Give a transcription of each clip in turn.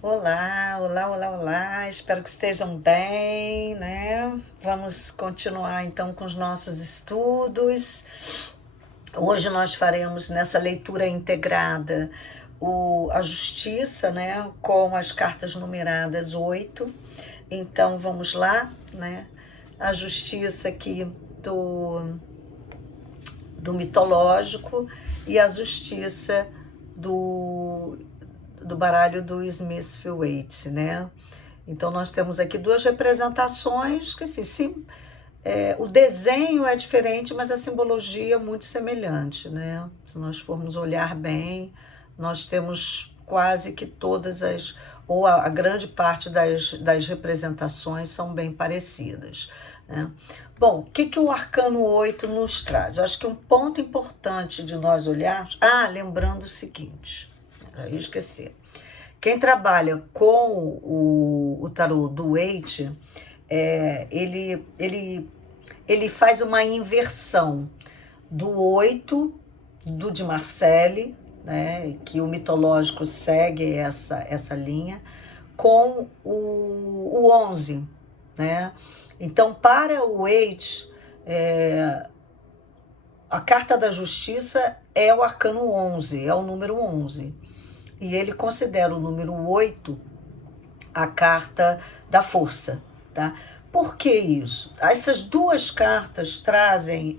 Olá, olá, olá, olá. Espero que estejam bem, né? Vamos continuar então com os nossos estudos. Hoje nós faremos nessa leitura integrada a Justiça, né? Com as cartas numeradas 8. Então vamos lá, né? A Justiça aqui do, do mitológico e a Justiça do baralho do Smith-Waite, né? Então nós temos aqui duas representações que assim, sim, o desenho é diferente, mas a simbologia é muito semelhante, né? Se nós formos olhar bem, nós temos quase que todas ou a grande parte das representações são bem parecidas, né? Bom, o que o Arcano 8 nos traz? Eu acho que um ponto importante de nós olharmos... lembrando o seguinte, eu ia esquecer. Quem trabalha com o tarô do Waite, ele faz uma inversão do 8, do de Marcelli, né, que o mitológico segue essa linha, com o 11. Né? Então, para o Waite, a carta da justiça é o arcano 11, é o número 11. E ele considera o número 8 a carta da força, tá? Por que isso? Essas duas cartas trazem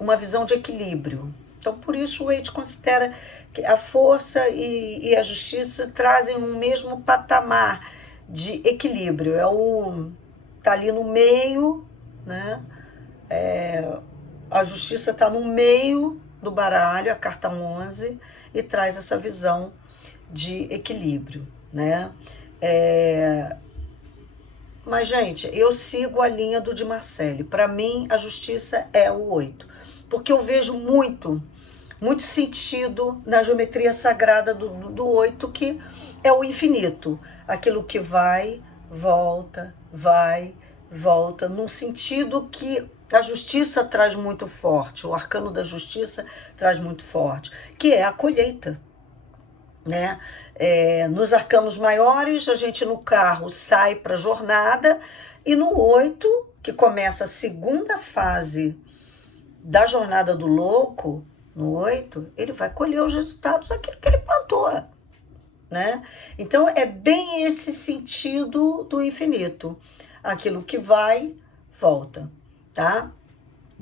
uma visão de equilíbrio. Então, por isso o Waite considera que a força e a justiça trazem um mesmo patamar de equilíbrio. Tá ali no meio, né? A justiça está no meio do baralho, a carta 11, e traz essa visão de equilíbrio, né? Mas, gente, eu sigo a linha do Di Marcelli. Para mim, a justiça é o 8. Porque eu vejo muito sentido na geometria sagrada do 8, que é o infinito. Aquilo que vai, volta, num sentido que a justiça traz muito forte, o arcano da justiça traz muito forte, que é a colheita. Né? Nos arcanos maiores, a gente no carro sai para a jornada, e no 8, que começa a segunda fase da jornada do louco, no 8, ele vai colher os resultados daquilo que ele plantou. Né? Então é bem esse sentido do infinito. Aquilo que vai, volta. Tá?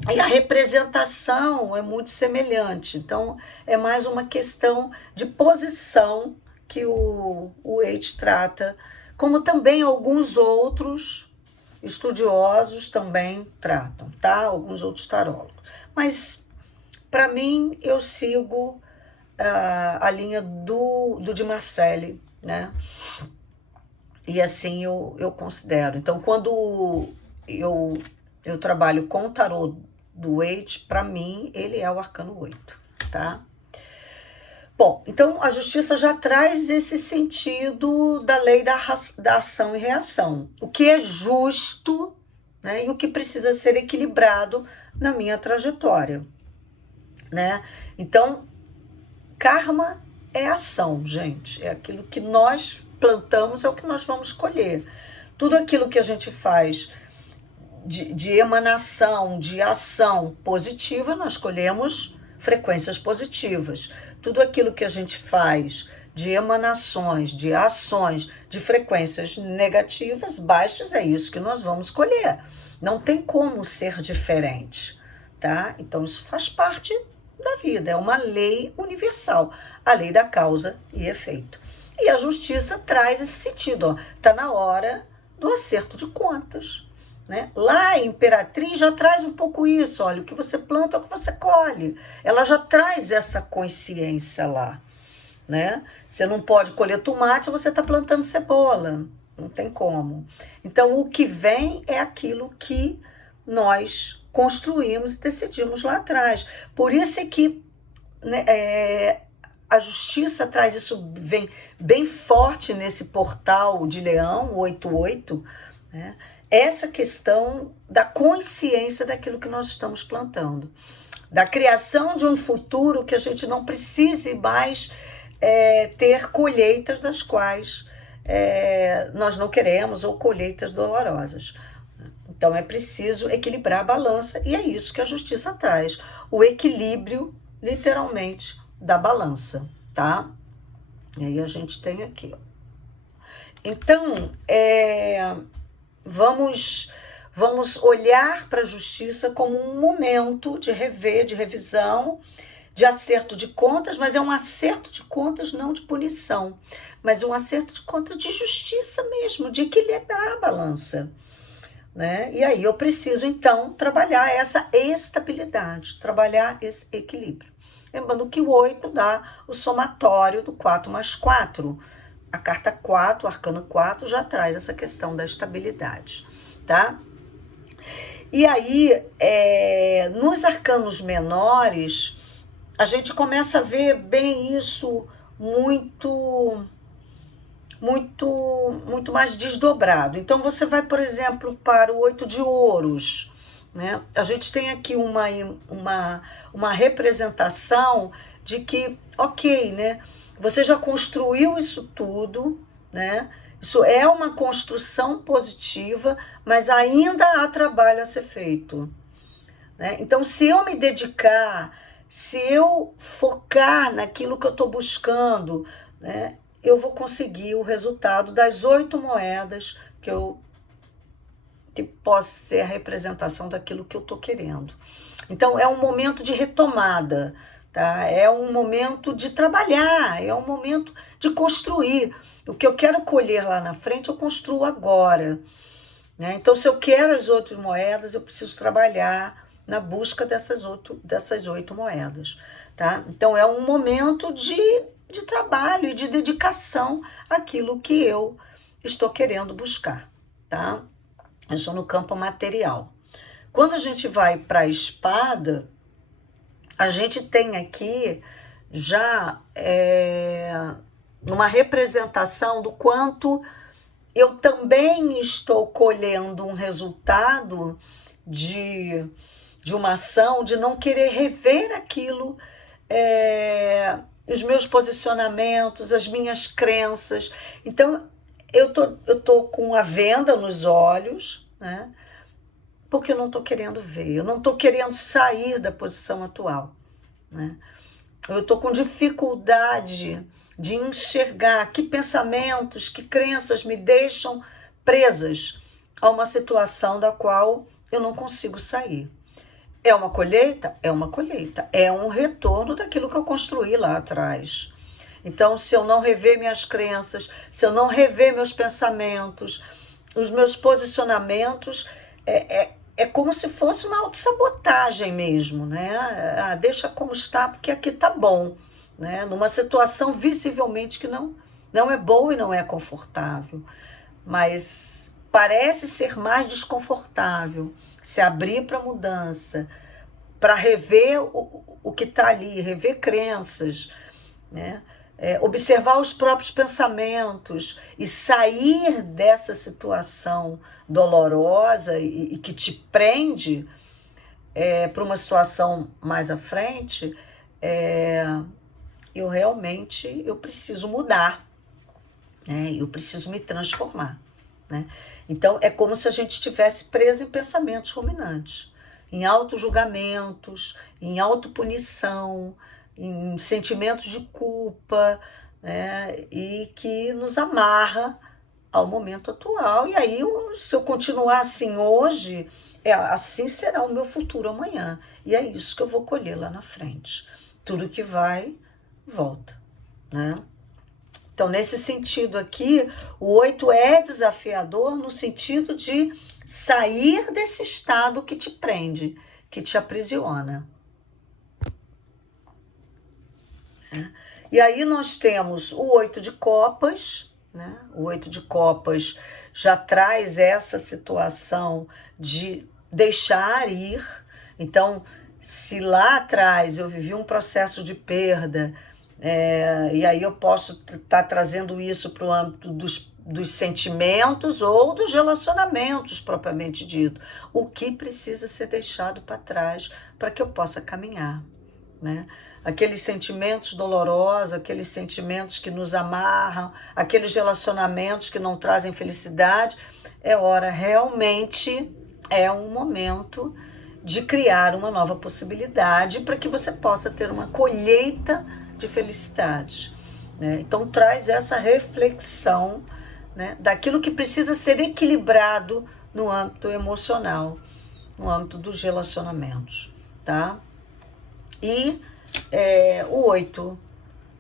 E a representação é muito semelhante. Então, é mais uma questão de posição que o Waite trata, como também alguns outros estudiosos também tratam, tá? Alguns outros tarólogos. Mas, para mim, eu sigo a linha do Di Marcelli, né? E assim eu considero. Então, quando eu trabalho com o tarô do Waite, para mim, ele é o arcano 8, tá? Bom, então a justiça já traz esse sentido da lei da ação e reação. O que é justo, né, e o que precisa ser equilibrado na minha trajetória, né? Então, karma é ação, gente. É aquilo que nós plantamos, é o que nós vamos colher. Tudo aquilo que a gente faz de emanação, de ação positiva, nós colhemos frequências positivas. Tudo aquilo que a gente faz de emanações, de ações, de frequências negativas, baixas, é isso que nós vamos colher. Não tem como ser diferente, tá? Então isso faz parte da vida, é uma lei universal, a lei da causa e efeito. E a justiça traz esse sentido, ó, tá na hora do acerto de contas. Né? Lá a Imperatriz já traz um pouco isso, olha, o que você planta é o que você colhe. Ela já traz essa consciência lá. Né? Você não pode colher tomate se você está plantando cebola, não tem como. Então o que vem é aquilo que nós construímos e decidimos lá atrás. Por isso é que, né, a justiça traz isso, vem bem forte nesse portal de Leão, 88, né? Essa questão da consciência daquilo que nós estamos plantando, da criação de um futuro que a gente não precise mais ter colheitas das quais nós não queremos, ou colheitas dolorosas. Então é preciso equilibrar a balança, e é isso que a justiça traz, o equilíbrio, literalmente, da balança, tá? E aí a gente tem aqui, ó. Então, vamos olhar para a justiça como um momento de rever, de revisão, de acerto de contas, mas é um acerto de contas não de punição, mas um acerto de contas de justiça mesmo, de equilibrar a balança, né? E aí eu preciso, então, trabalhar essa estabilidade, trabalhar esse equilíbrio. Lembrando que o 8 dá o somatório do 4 mais 4. A carta 4, o arcano 4, já traz essa questão da estabilidade, tá? E aí, nos arcanos menores, a gente começa a ver bem isso muito mais desdobrado. Então, você vai, por exemplo, para o 8 de ouros, né? A gente tem aqui uma representação de que, ok, né? Você já construiu isso tudo, né? Isso é uma construção positiva, mas ainda há trabalho a ser feito, né? Então, se eu me dedicar, se eu focar naquilo que eu estou buscando, né, eu vou conseguir o resultado das 8 moedas que possa ser a representação daquilo que eu estou querendo. Então, é um momento de retomada, tá? É um momento de trabalhar, é um momento de construir. O que eu quero colher lá na frente, eu construo agora, né? Então, se eu quero as 8 moedas, eu preciso trabalhar na busca dessas 8 moedas, tá? Então, é um momento de trabalho e de dedicação àquilo que eu estou querendo buscar, tá? Eu estou no campo material. Quando a gente vai para a espada, a gente tem aqui já uma representação do quanto eu também estou colhendo um resultado de uma ação, de não querer rever aquilo, os meus posicionamentos, as minhas crenças. Então, eu tô com a venda nos olhos, né? Porque eu não estou querendo ver, eu não estou querendo sair da posição atual, né? Eu estou com dificuldade de enxergar que pensamentos, que crenças me deixam presas a uma situação da qual eu não consigo sair. É uma colheita? É uma colheita. É um retorno daquilo que eu construí lá atrás. Então, se eu não rever minhas crenças, se eu não rever meus pensamentos, os meus posicionamentos, é como se fosse uma autossabotagem mesmo, né? Deixa como está, porque aqui tá bom, né? Numa situação visivelmente que não é boa e não é confortável, mas parece ser mais desconfortável se abrir para mudança, para rever o que está ali, rever crenças, né? Observar os próprios pensamentos e sair dessa situação dolorosa e que te prende para uma situação mais à frente, eu preciso mudar, né? Eu preciso me transformar, né? Então, é como se a gente estivesse preso em pensamentos ruminantes, em auto-julgamentos, em autopunição, em sentimentos de culpa, né? E que nos amarra ao momento atual. E aí, se eu continuar assim hoje, assim será o meu futuro amanhã. E é isso que eu vou colher lá na frente. Tudo que vai, volta, né? Então, nesse sentido aqui, o 8 é desafiador no sentido de sair desse estado que te prende, que te aprisiona. E aí nós temos o 8 de copas, né? O 8 de copas já traz essa situação de deixar ir. Então, se lá atrás eu vivi um processo de perda, e aí eu posso estar trazendo isso para o âmbito dos sentimentos ou dos relacionamentos propriamente dito. O que precisa ser deixado para trás para que eu possa caminhar, né? aqueles sentimentos dolorosos, aqueles sentimentos que nos amarram, aqueles relacionamentos que não trazem felicidade, é hora realmente, é um momento de criar uma nova possibilidade para que você possa ter uma colheita de felicidade, né? Então traz essa reflexão, né, daquilo que precisa ser equilibrado no âmbito emocional, no âmbito dos relacionamentos, tá? E o 8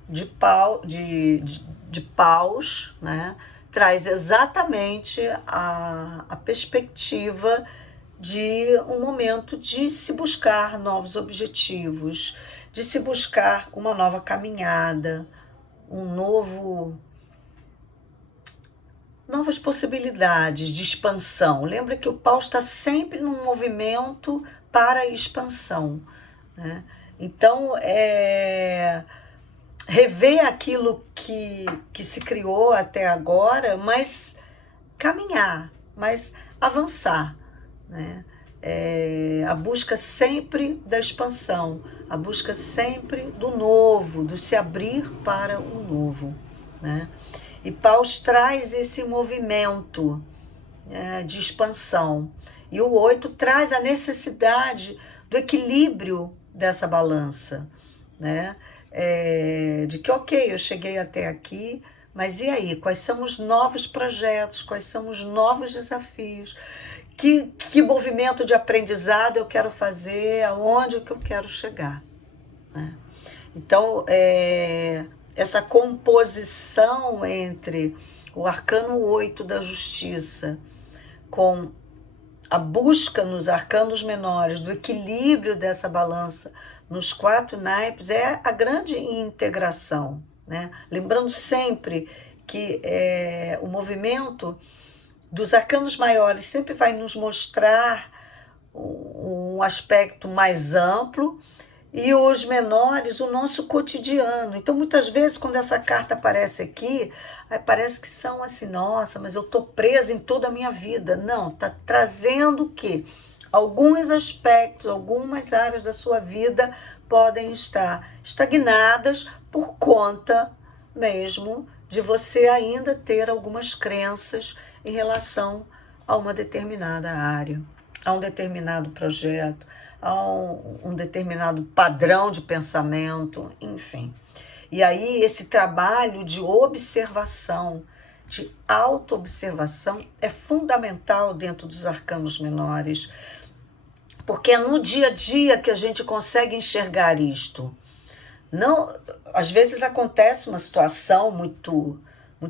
de paus, né, traz exatamente a perspectiva de um momento de se buscar novos objetivos, de se buscar uma nova caminhada, novas possibilidades de expansão. Lembra que o pau está sempre num movimento para a expansão, né? Então, rever aquilo que se criou até agora, mas caminhar, mas avançar, né? A busca sempre da expansão, a busca sempre do novo, do se abrir para o novo, né? E Paus traz esse movimento, né, de expansão. E o 8 traz a necessidade do equilíbrio dessa balança, né? De que, ok, eu cheguei até aqui, mas e aí? Quais são os novos projetos? Quais são os novos desafios? Que movimento de aprendizado eu quero fazer? Aonde que eu quero chegar, né? Então, essa composição entre o arcano 8 da justiça com a busca nos arcanos menores do equilíbrio dessa balança nos 4 naipes é a grande integração, né? Lembrando sempre que o movimento dos arcanos maiores sempre vai nos mostrar um aspecto mais amplo, e os menores, o nosso cotidiano. Então, muitas vezes, quando essa carta aparece aqui, parece que são assim, nossa, mas eu estou presa em toda a minha vida. Não, está trazendo o quê? Alguns aspectos, algumas áreas da sua vida podem estar estagnadas por conta mesmo de você ainda ter algumas crenças em relação a uma determinada área, a um determinado projeto, a um determinado padrão de pensamento, enfim. E aí esse trabalho de observação, de autoobservação, é fundamental dentro dos arcanos menores, porque é no dia a dia que a gente consegue enxergar isto. Não, às vezes acontece uma situação muito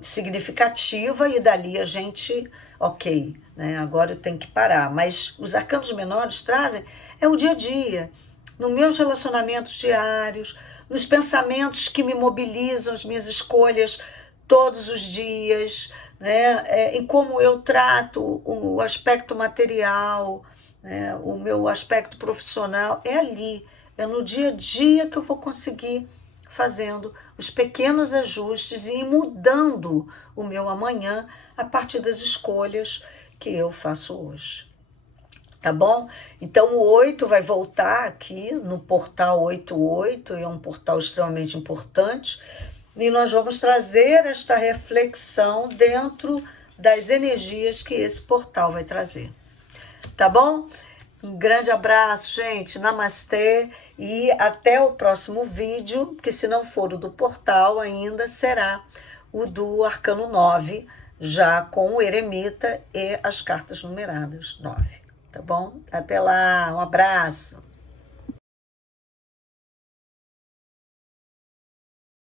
significativa e dali a gente, ok, né, agora eu tenho que parar. Mas os arcanos menores trazem o dia a dia, nos meus relacionamentos diários, nos pensamentos que me mobilizam, as minhas escolhas todos os dias, né, em como eu trato o aspecto material, né, o meu aspecto profissional, é ali, é no dia a dia que eu vou conseguir fazendo os pequenos ajustes e ir mudando o meu amanhã a partir das escolhas que eu faço hoje. Tá bom? Então o 8 vai voltar aqui no portal 88, é um portal extremamente importante, e nós vamos trazer esta reflexão dentro das energias que esse portal vai trazer. Tá bom? Um grande abraço, gente. Namastê. E até o próximo vídeo, que se não for o do portal ainda, será o do Arcano 9, já com o Eremita e as cartas numeradas 9. Tá bom? Até lá. Um abraço.